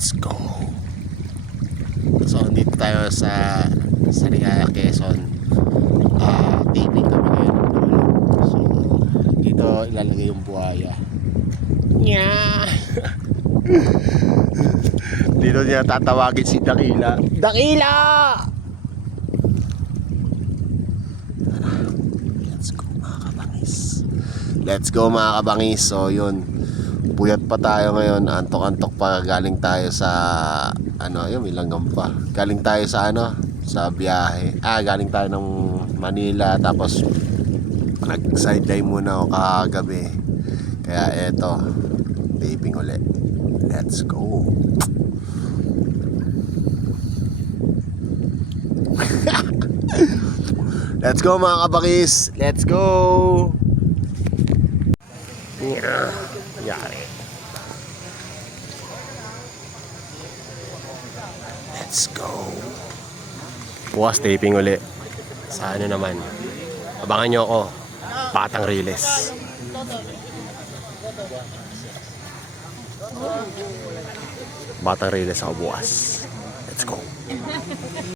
Let's go. So, dito tayo sa Sariaya, Quezon. Ah, taping kami ngayon. So, dito ilalagay yung buhaya. Nya! dito niya tatawagin si Dakila. Dakila! Let's go mga kabangis. Let's go mga kabangis. So yun. Puyat pa tayo ngayon. Antok-antok pa. Galing tayo sa ano, yun, may langgam pa. Galing tayo sa ano, sa biyahe. Ah, galing tayo ng Manila. Tapos nag-sideline muna ako kagabi. Kaya eto, taping ulit. Let's go. Let's go mga kabakis. Let's go. Yeah. Yari. Let's go. Bukas taping uli. Sa ano naman. Abangan nyo ako. Batang Riles. Batang Riles ako bukas. Let's go.